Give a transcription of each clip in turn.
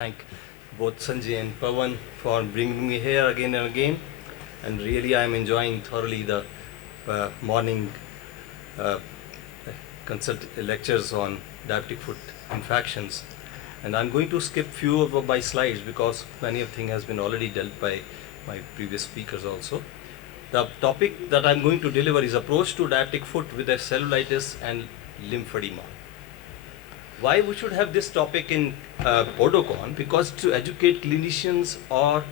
Thank both Sanjay and Pawan for bringing me here again and again. And really, I am enjoying thoroughly the morning uh, consult lectures on diabetic foot infections. And I'm going to skip few of my slides because many of things has been already dealt by my previous speakers also. The topic that I'm going to deliver is approach to diabetic foot with a cellulitis and lymphedema. Why we should have this topic in Podocon? Because to educate clinicians or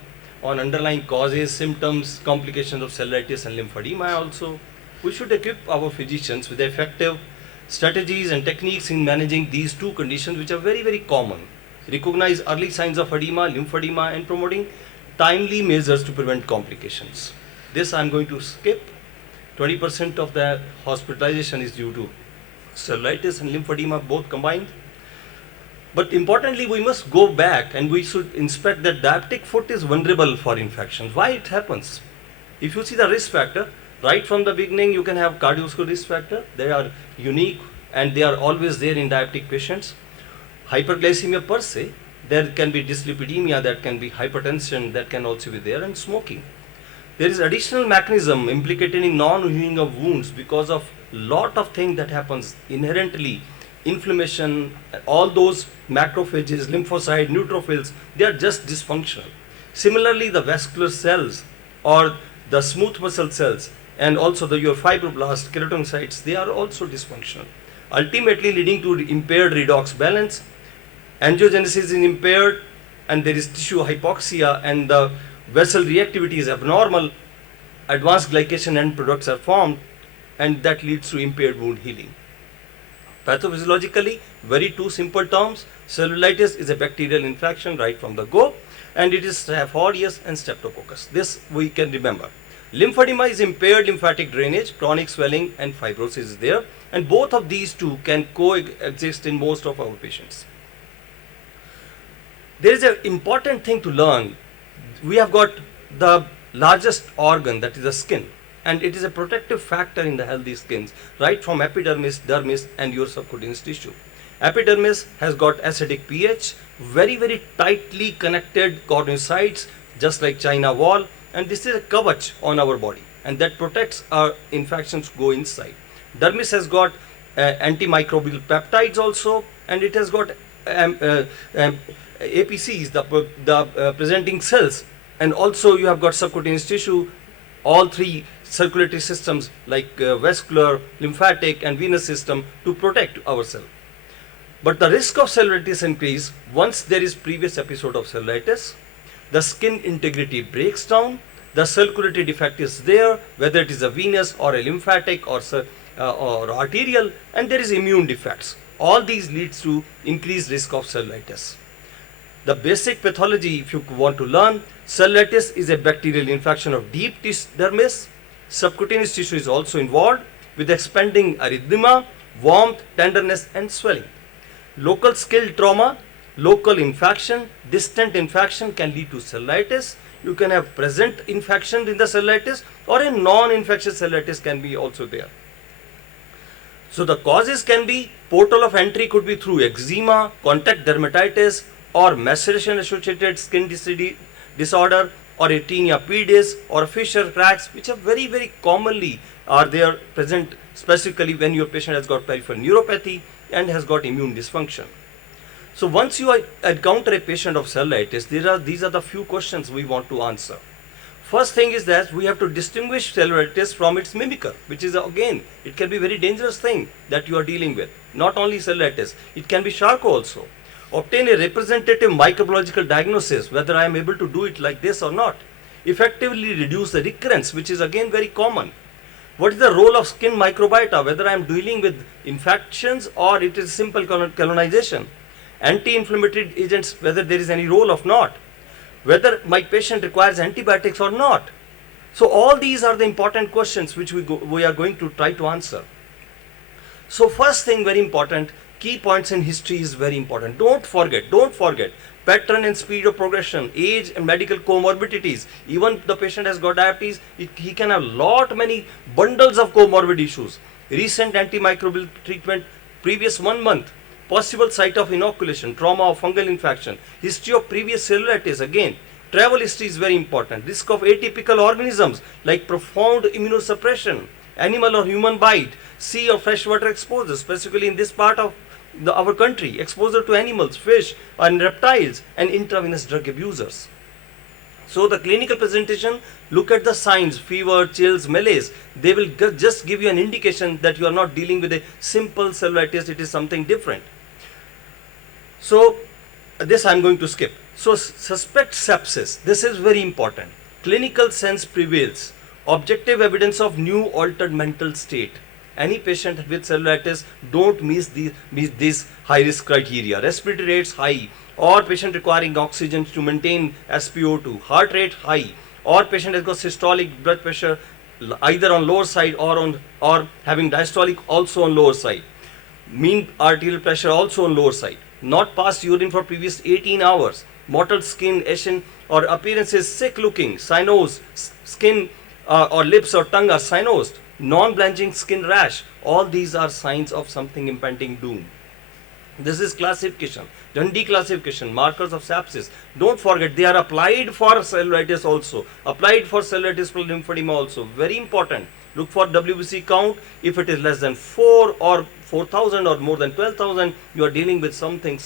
on underlying causes, symptoms, complications of cellulitis and lymphedema also, we should equip our physicians with effective strategies and techniques in managing these two conditions which are very, very common. Recognize early signs of edema, lymphedema and promoting timely measures to prevent complications. This I am going to skip. 20% of the hospitalization is due to cellulitis and lymphedema both combined. But importantly, we must go back and we should inspect that diabetic foot is vulnerable for infections. Why it happens? If you see the risk factor, right from the beginning you can have cardiovascular risk factor. They are unique and they are always there in diabetic patients. Hyperglycemia per se, there can be dyslipidemia, that can be hypertension, that can also be there, and smoking. There is additional mechanism implicated in non-healing of wounds because of lot of things that happens inherently. Inflammation, all those macrophages, lymphocytes, neutrophils, they are just dysfunctional. Similarly, the vascular cells or the smooth muscle cells and also your fibroblasts, keratinocytes, they are also dysfunctional, ultimately leading to impaired redox balance. Angiogenesis is impaired and there is tissue hypoxia and the vessel reactivity is abnormal. Advanced glycation end products are formed and that leads to impaired wound healing. Pathophysiologically, very two simple terms. Cellulitis is a bacterial infection right from the go, and it is Staph aureus and Streptococcus. This we can remember. Lymphedema is impaired lymphatic drainage, chronic swelling and fibrosis is there, and both of these two can coexist in most of our patients. There is an important thing to learn. We have got the largest organ, that is the skin, and it is a protective factor in the healthy skins, right from epidermis, dermis and your subcutaneous tissue. Epidermis has got acidic pH, very, very tightly connected corneocytes, just like China wall, and this is a kavach on our body, and that protects our infections go inside. Dermis has got antimicrobial peptides also, and it has got APCs, the presenting cells, and also you have got subcutaneous tissue, all three circulatory systems like vascular, lymphatic and venous system to protect ourselves. But the risk of cellulitis increase once there is previous episode of cellulitis. The skin integrity breaks down, the circulatory defect is there, whether it is a venous or a lymphatic or arterial, and there is immune defects. All these leads to increased risk of cellulitis. The basic pathology, if you want to learn, cellulitis is a bacterial infection of deep dermis. Subcutaneous tissue is also involved with expanding erythema, warmth, tenderness and swelling. Local scaled trauma, local infection, distant infection can lead to cellulitis. You can have present infection in the cellulitis or a non-infectious cellulitis can be also there. So the causes can be, portal of entry could be through eczema, contact dermatitis or maceration associated skin disorder or tinea pedis or fissure cracks, which are very, very commonly are there present specifically when your patient has got peripheral neuropathy and has got immune dysfunction. So once you encounter a patient of cellulitis, these are the few questions we want to answer. First thing is that we have to distinguish cellulitis from its mimicker, which is again, it can be very dangerous thing that you are dealing with. Not only cellulitis, it can be Charcot also. Obtain a representative microbiological diagnosis, whether I am able to do it like this or not. Effectively reduce the recurrence, which is again very common. What is the role of skin microbiota, whether I am dealing with infections or it is simple colonization. Anti-inflammatory agents, whether there is any role or not. Whether my patient requires antibiotics or not. So all these are the important questions which we are going to try to answer. So first thing very important, key points in history is very important. Don't forget, pattern and speed of progression, age and medical comorbidities. Even the patient has got diabetes, he can have many bundles of comorbid issues. Recent antimicrobial treatment, previous 1 month, possible site of inoculation, trauma or fungal infection, history of previous cellulitis, again, travel history is very important, risk of atypical organisms like profound immunosuppression, animal or human bite, sea or freshwater exposure, specifically in this part of our country, exposure to animals, fish and reptiles, and intravenous drug abusers. So the clinical presentation, look at the signs, fever, chills, malaise. They will just give you an indication that you are not dealing with a simple cellulitis, it is something different. So this I am going to skip. So suspect sepsis, this is very important. Clinical sense prevails. Objective evidence of new altered mental state. Any patient with cellulitis, don't miss these high risk criteria. Respiratory rates high, or patient requiring oxygen to maintain SpO2, heart rate high, or patient has got systolic blood pressure either on lower side or having diastolic also on lower side. Mean arterial pressure also on lower side. Not passed urine for previous 18 hours. Mottled skin, ashen or appearance is sick looking, cyanosed, skin or lips or tongue are cyanosed, non-blanching skin rash. All these are signs of something impending doom. This is classification, Dundee classification, markers of sepsis. Don't forget, they are applied for cellulitis also, applied for cellulitis plus lymphedema also. Very important. Look for WBC count. If it is less than 4 or 4,000 or more than 12,000, you are dealing with something.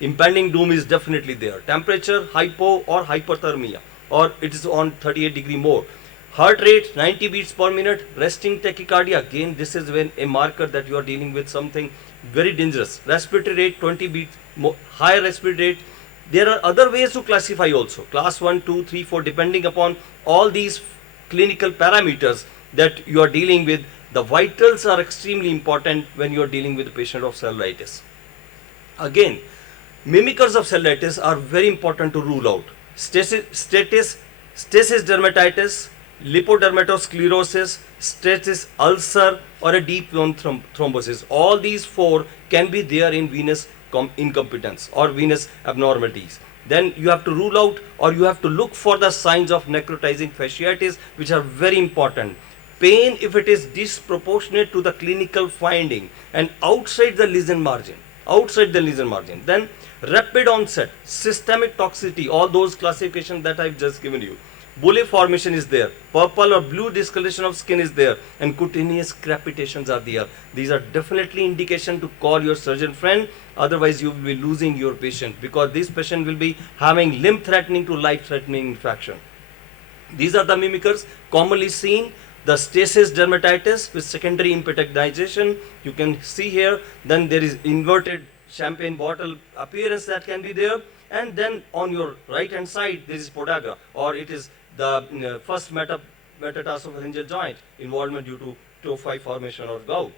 Impending doom is definitely there. Temperature, hypo or hyperthermia, or it is on 38 degree more. Heart rate 90 beats per minute, resting tachycardia. Again, this is when a marker that you are dealing with something very dangerous. Respiratory rate 20 beats, higher respiratory rate. There are other ways to classify also. Class 1, 2, 3, 4, depending upon all these clinical parameters that you are dealing with. The vitals are extremely important when you are dealing with a patient of cellulitis. Again, mimickers of cellulitis are very important to rule out. Stasis dermatitis, lipodermatosclerosis, stasis ulcer, or a deep vein thrombosis. All these four can be there in venous incompetence or venous abnormalities. Then you have to rule out, or you have to look for the signs of necrotizing fasciitis, which are very important. Pain if it is disproportionate to the clinical finding and outside the lesion margin. Then rapid onset, systemic toxicity, all those classifications that I've just given you. Bulle formation is there, purple or blue discoloration of skin is there, and cutaneous crepitations are there. These are definitely indication to call your surgeon friend, otherwise you will be losing your patient, because this patient will be having limb threatening to life threatening infection. These are the mimickers commonly seen. The stasis dermatitis with secondary impetitization, you can see here. Then there is inverted champagne bottle appearance that can be there. And then on your right hand side, there is podagra, or it is the first metatarsopharyngeal joint involvement due to tophi formation or gout.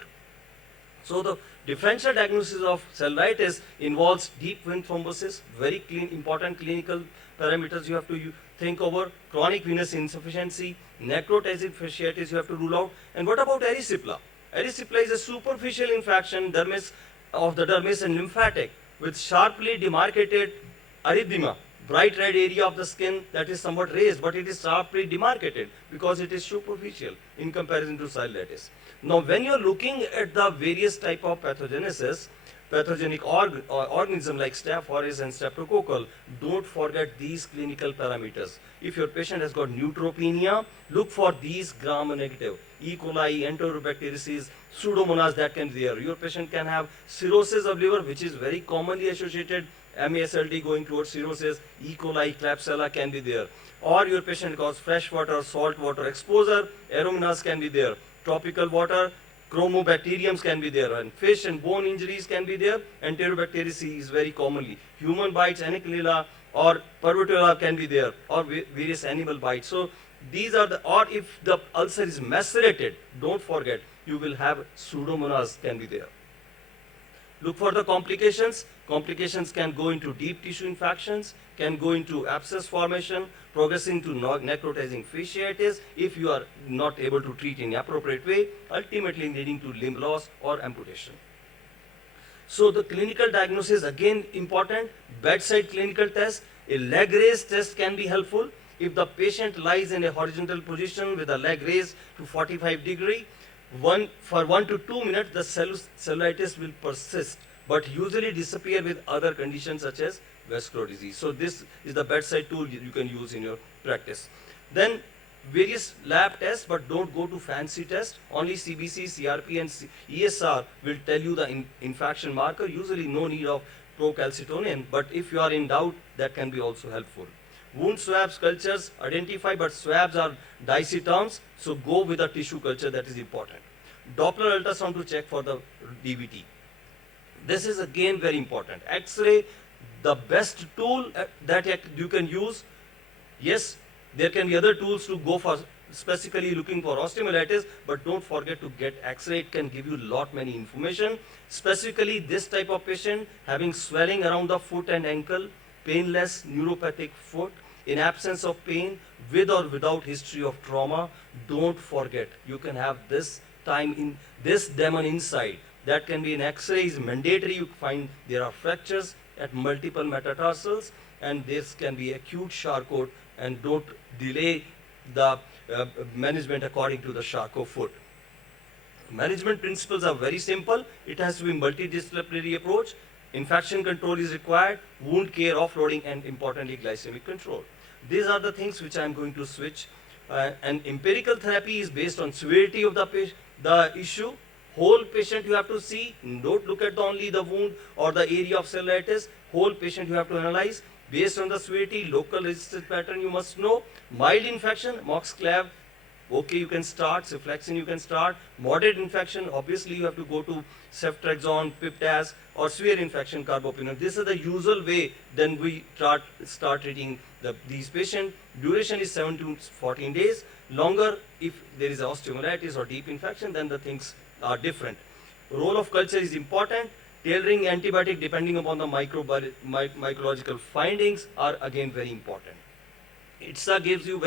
So the differential diagnosis of cellulitis involves deep vein thrombosis, very important clinical parameters you have to think over. Chronic venous insufficiency, necrotizing fasciitis you have to rule out. And what about erysipelas? Erysipelas is a superficial infection of the dermis and lymphatic with sharply demarcated erythema, bright red area of the skin that is somewhat raised, but it is sharply demarcated because it is superficial in comparison to cellulitis. Now, when you are looking at the various type of pathogenesis, pathogenic organism like Staph aureus and streptococcal, don't forget these clinical parameters. If your patient has got neutropenia, look for these gram-negative, E. coli, Enterobacteriaceae, Pseudomonas that can be there. Your patient can have cirrhosis of liver, which is very commonly associated, MASLD going towards cirrhosis, E. coli, Klebsiella can be there. Or your patient cause freshwater, salt water exposure, Aeromonas can be there. Tropical water, Chromobacteriums can be there, and fish and bone injuries can be there. Enterobacteriaceae is very commonly. Human bites, Anaconella or Parvotella can be there, or various animal bites. So these are the, or if the ulcer is macerated, don't forget, you will have Pseudomonas can be there. Look for the complications. Complications can go into deep tissue infections, can go into abscess formation, progressing to necrotizing fasciitis if you are not able to treat in appropriate way, ultimately leading to limb loss or amputation. So the clinical diagnosis again important. Bedside clinical test, a leg raise test can be helpful. If the patient lies in a horizontal position with a leg raised to 45 degree, for 1 to 2 minutes, the cellulitis will persist but usually disappear with other conditions such as vascular disease. So this is the bedside tool you can use in your practice. Then various lab tests, but don't go to fancy tests. Only CBC, CRP and ESR will tell you the infection marker. Usually no need of procalcitonin, but if you are in doubt, that can be also helpful. Wound swabs, cultures, identify, but swabs are dicey terms, so go with a tissue culture, that is important. Doppler ultrasound to check for the DVT. This is again very important. X-ray, the best tool that you can use. Yes, there can be other tools to go for specifically looking for osteomyelitis, but don't forget to get X-ray. It can give you many information. Specifically, this type of patient having swelling around the foot and ankle, painless neuropathic foot, in absence of pain, with or without history of trauma, don't forget, you can have this time in this demon inside. That can be an X-ray is mandatory. You find there are fractures at multiple metatarsals, and this can be acute Charcot, and don't delay the management according to the Charcot foot. Management principles are very simple. It has to be multidisciplinary approach. Infection control is required, wound care, offloading, and importantly, glycemic control. These are the things which I am going to switch. And empirical therapy is based on severity of the issue. Whole patient you have to see. Don't look at only the wound or the area of cellulitis. Whole patient you have to analyze. Based on the severity, local resistance pattern you must know. Mild infection, Moxclav, okay, you can start. Cephalexin, you can start. Moderate infection, obviously you have to go to ceftriaxone, Piptaz, or severe infection, carbapenem. This is the usual way. Then we start treating these patients. Duration is 7 to 14 days. Longer if there is osteomyelitis or deep infection, then the things are different. Role of culture is important. Tailoring antibiotic depending upon the microbiological findings are again very important. ITSA gives you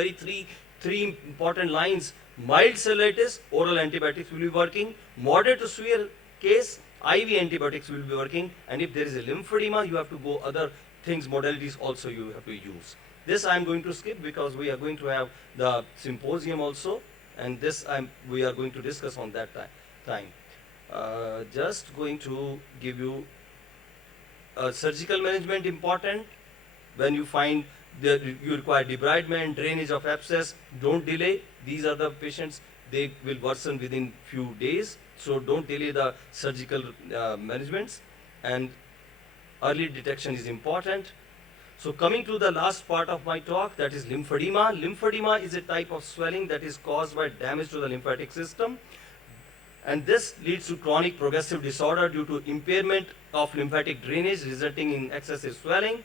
three important lines. Mild cellulitis, oral antibiotics will be working. Moderate to severe case, IV antibiotics will be working. And if there is a lymphedema, you have to go other things, modalities also you have to use. This I am going to skip because we are going to have the symposium also, and this we are going to discuss on that time. Just going to give you surgical management important. When you find that you require debridement, drainage of abscess, don't delay. These are the patients, they will worsen within few days. So don't delay the surgical managements, and early detection is important. So coming to the last part of my talk, that is lymphedema. Lymphedema is a type of swelling that is caused by damage to the lymphatic system. And this leads to chronic progressive disorder due to impairment of lymphatic drainage resulting in excessive swelling.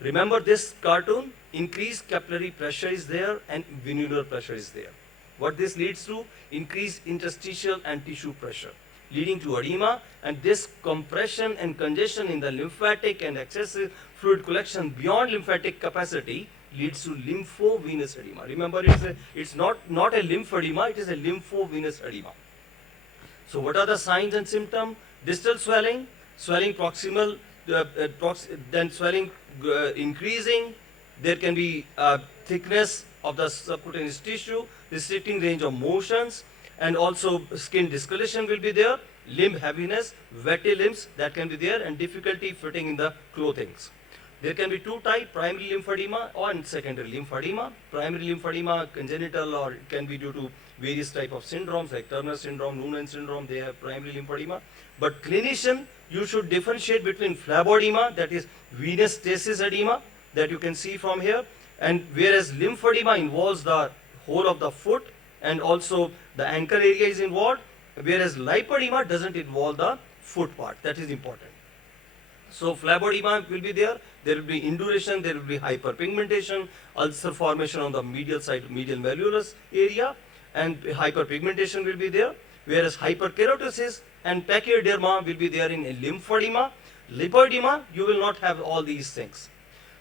Remember this cartoon, increased capillary pressure is there and venular pressure is there. What this leads to? Increased interstitial and tissue pressure, leading to edema, and this compression and congestion in the lymphatic and excessive fluid collection beyond lymphatic capacity leads to lymphovenous edema. Remember, it's not a lymphedema, it is a lymphovenous edema. So what are the signs and symptoms? Distal swelling, swelling proximal, then swelling increasing. There can be thickness of the subcutaneous tissue, restricting range of motions, and also skin discoloration will be there, limb heaviness, wetty limbs that can be there, and difficulty fitting in the clothings. There can be two types, primary lymphedema and secondary lymphedema. Primary lymphedema, congenital, or it can be due to various types of syndromes like Turner syndrome, Noonan syndrome, they have primary lymphedema. But clinician, you should differentiate between phlebolema, that is venous stasis edema, that you can see from here, and whereas lymphedema involves the whole of the foot and also the ankle area is involved, whereas lipedema doesn't involve the foot part. That is important. So phlebolema will be there will be induration, there will be hyperpigmentation, ulcer formation on the medial side, medial malleolus area, and hyperpigmentation will be there, whereas hyperkeratosis and pachyderma will be there in a lymphedema. Lipedema, you will not have all these things.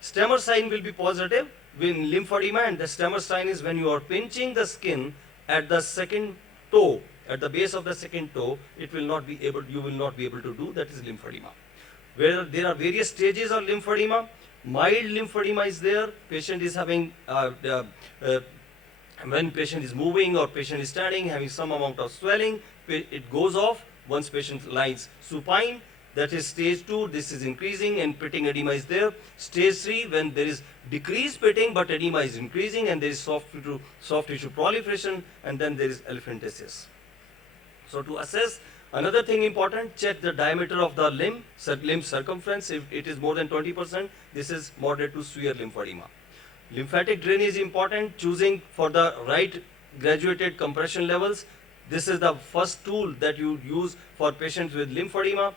Stemmer sign will be positive in lymphedema, and the stemmer sign is when you are pinching the skin at the second toe, at the base of the second toe, you will not be able to do, that is lymphedema. Where there are various stages of lymphedema. Mild lymphedema is there, patient is having, when patient is moving or patient is standing, having some amount of swelling, it goes off once patient lies supine. that is stage 2, this is increasing and pitting edema is there. Stage 3, when there is decreased pitting but edema is increasing and there is soft tissue proliferation, and then there is elephantiasis. So to assess, another thing important, check the diameter of the limb circumference. If it is more than 20%, this is moderate to severe lymphedema. Lymphatic drainage is important, choosing for the right graduated compression levels. This is the first tool that you use for patients with lymphedema.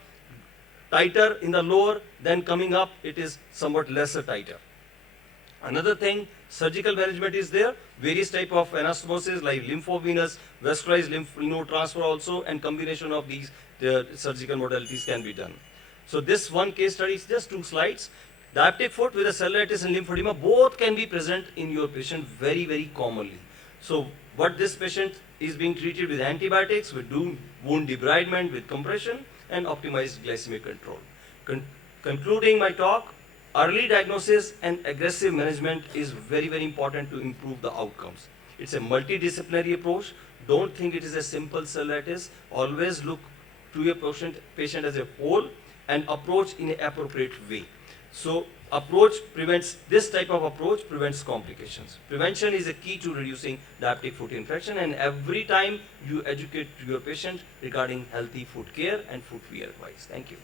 Tighter in the lower, then coming up, it is somewhat lesser tighter. Another thing, surgical management is there. Various type of anastomosis like lymphovenous, vascularized lymph node transfer also, and combination of these surgical modalities can be done. So this one case study is just 2 slides. Diabetic foot with a cellulitis and lymphedema, both can be present in your patient very, very commonly. So what this patient is being treated with antibiotics, with wound debridement, with compression, and optimized glycemic control. Concluding my talk, early diagnosis and aggressive management is very, very important to improve the outcomes. It's a multidisciplinary approach. Don't think it is a simple cellulitis. Always look to your patient as a whole and approach in an appropriate way. So this type of approach prevents complications. Prevention is a key to reducing diabetic foot infection, and every time you educate your patient regarding healthy foot care and foot wear advice. Thank you.